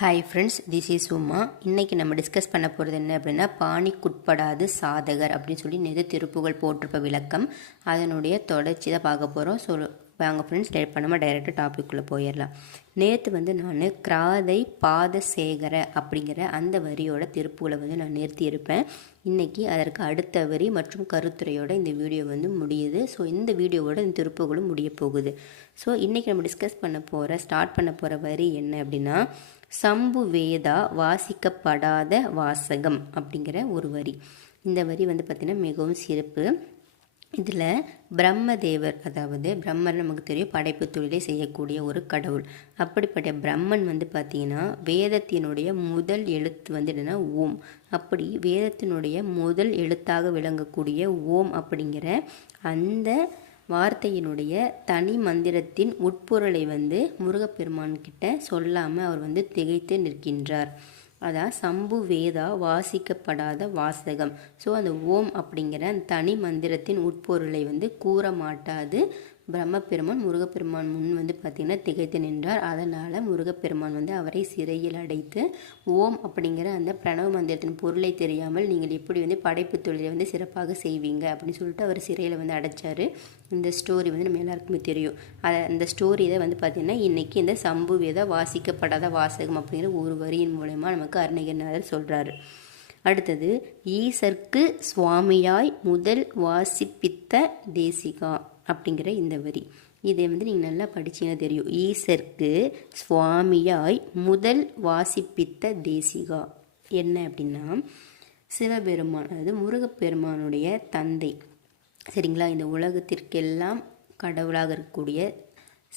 Hi friends, this is Uma. இன்றைக்கி நம்ம discuss பண்ண போகிறது என்ன அப்படின்னா, பாணிக்குட்படாது சாதகர் அப்படின்னு சொல்லி நேற்று திருப்புகழ் போட்டிருப்ப விளக்கம், அதனுடைய தொடர்ச்சி தான் பார்க்க போகிறோம். வாங்க ஃப்ரெண்ட்ஸ், லேட் பண்ணாமல் டைரெக்டாக டாபிக்குள்ளே போயிடலாம். நேற்று நான் கிராதை பாதசேகர அப்படிங்கிற அந்த வரியோட திருப்புகளை நான் நிறுத்தியிருப்பேன். இன்றைக்கி அதற்கு அடுத்த வரி மற்றும் கருத்துரையோட இந்த வீடியோ முடியுது. ஸோ இந்த வீடியோவோட இந்த திருப்புகளும் முடிய போகுது. ஸோ இன்றைக்கி நம்ம ஸ்டார்ட் பண்ண போகிற வரி என்ன அப்படின்னா, சம்பு வேதா வாசிக்கப்படாத வாசகம் அப்படிங்கிற ஒரு வரி. இந்த வரி பார்த்திங்கன்னா மிகவும் சிறப்பு. இதில் பிரம்மதேவர், அதாவது பிரம்மன் நமக்கு தெரியும், படைப்பு தொழிலை செய்யக்கூடிய ஒரு கடவுள். அப்படிப்பட்ட பிரம்மன் பார்த்திங்கன்னா வேதத்தினுடைய முதல் எழுத்து என்னென்னா ஓம். அப்படி வேதத்தினுடைய முதல் எழுத்தாக விளங்கக்கூடிய ஓம் அப்படிங்கிற அந்த வார்த்தையினுடைய தனி மந்திரத்தின் உட்பொருளை முருகப்பெருமான் கிட்ட சொல்லாமல் அவர் திகைத்து நிற்கின்றார். அதான் சம்பு வேதா வாசிக்கப்படாத வாசகம். ஸோ அந்த ஓம் அப்படிங்கிற அந்த தனி மந்திரத்தின் உட்பொருளை கூற மாட்டாது பிரம்மபெருமான் முருகப்பெருமான் முன் பார்த்திங்கன்னா திகைத்து நின்றார். அதனால் முருகப்பெருமான் அவரை சிறையில் அடைத்து, ஓம் அப்படிங்கிற அந்த பிரணவ மந்திரத்தின் பொருளை தெரியாமல் நீங்கள் எப்படி படைப்பு தொழிலை சிறப்பாக செய்வீங்க அப்படின்னு சொல்லிட்டு அவர் சிறையில் அடைச்சார். இந்த ஸ்டோரி நம்ம எல்லாருக்குமே தெரியும். அந்த ஸ்டோரி தான் பார்த்திங்கன்னா இன்றைக்கி இந்த சம்பு வேதா வாசிக்கப்படாத வாசகம் அப்படிங்கிற ஒரு வரியின் மூலமாக நமக்கு அருணகிரிநாதர் சொல்கிறாரு. அடுத்தது, ஈசர்க்கு சுவாமியாய் முதல் வாசிப்பித்த தேசிகா அப்படிங்கிற இந்த வரி. இதை நீங்கள் நல்லா படிச்சிங்கன்னா தெரியும். ஈசர்க்கு சுவாமியாய் முதல் வாசிப்பித்த தேசிகா என்ன அப்படின்னா, சிவபெருமான், அதாவது முருகப்பெருமானுடைய தந்தை, சரிங்களா. இந்த உலகத்திற்கெல்லாம் கடவுளாக இருக்கக்கூடிய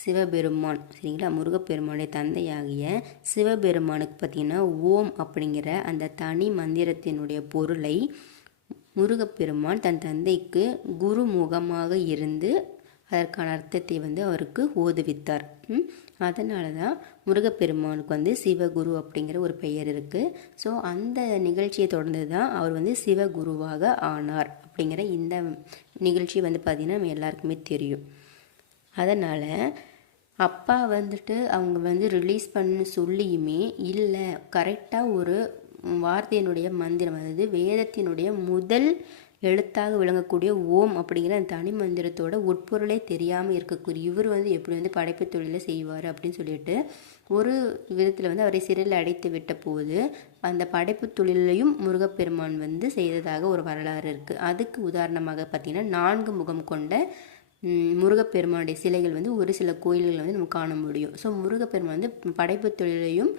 சிவபெருமான், சரிங்களா, முருகப்பெருமானுடைய தந்தையாகிய சிவபெருமானுக்கு பார்த்திங்கன்னா ஓம் அப்படிங்கிற அந்த தனி மந்திரத்தினுடைய பொருளை முருகப்பெருமான் தன் தந்தைக்கு குருமுகமாக இருந்து அதற்கான அர்த்தத்தை அவருக்கு ஓதுவித்தார். அதனால தான் முருகப்பெருமானுக்கு சிவகுரு அப்படிங்கிற ஒரு பெயர் இருக்குது. ஸோ அந்த நிகழ்ச்சியை தொடர்ந்து தான் அவர் சிவகுருவாக ஆனார் அப்படிங்கிற இந்த நிகழ்ச்சி பார்த்திங்கன்னா நம்ம எல்லாருக்குமே தெரியும். அதனால் அப்பா அவங்க ரிலீஸ் பண்ண சொல்லியுமே இல்லை, கரெக்டாக ஒரு வார்த்தையினுடைய மந்திரம், அதாவது வேதத்தினுடைய முதல் எழுத்தாக விளங்கக்கூடிய ஓம் அப்படிங்கிற அந்த தனி மந்திரத்தோட உட்பொருளே தெரியாமல் இருக்கக்கூடிய இவர் எப்படி படைப்பு தொழிலை செய்வார் அப்படின்னு சொல்லிட்டு ஒரு விதத்தில் அவரை சிறையில் அடைத்து விட்ட போது அந்த படைப்பு தொழிலையும் முருகப்பெருமான் செய்ததாக ஒரு வரலாறு இருக்குது. அதுக்கு உதாரணமாக பார்த்திங்கன்னா 4 முகம் கொண்ட முருகப்பெருமானுடைய சிலைகள் ஒரு சில கோயில்களில் நம்ம காண முடியும். ஸோ முருகப்பெருமான் படைப்பு தொழிலையும்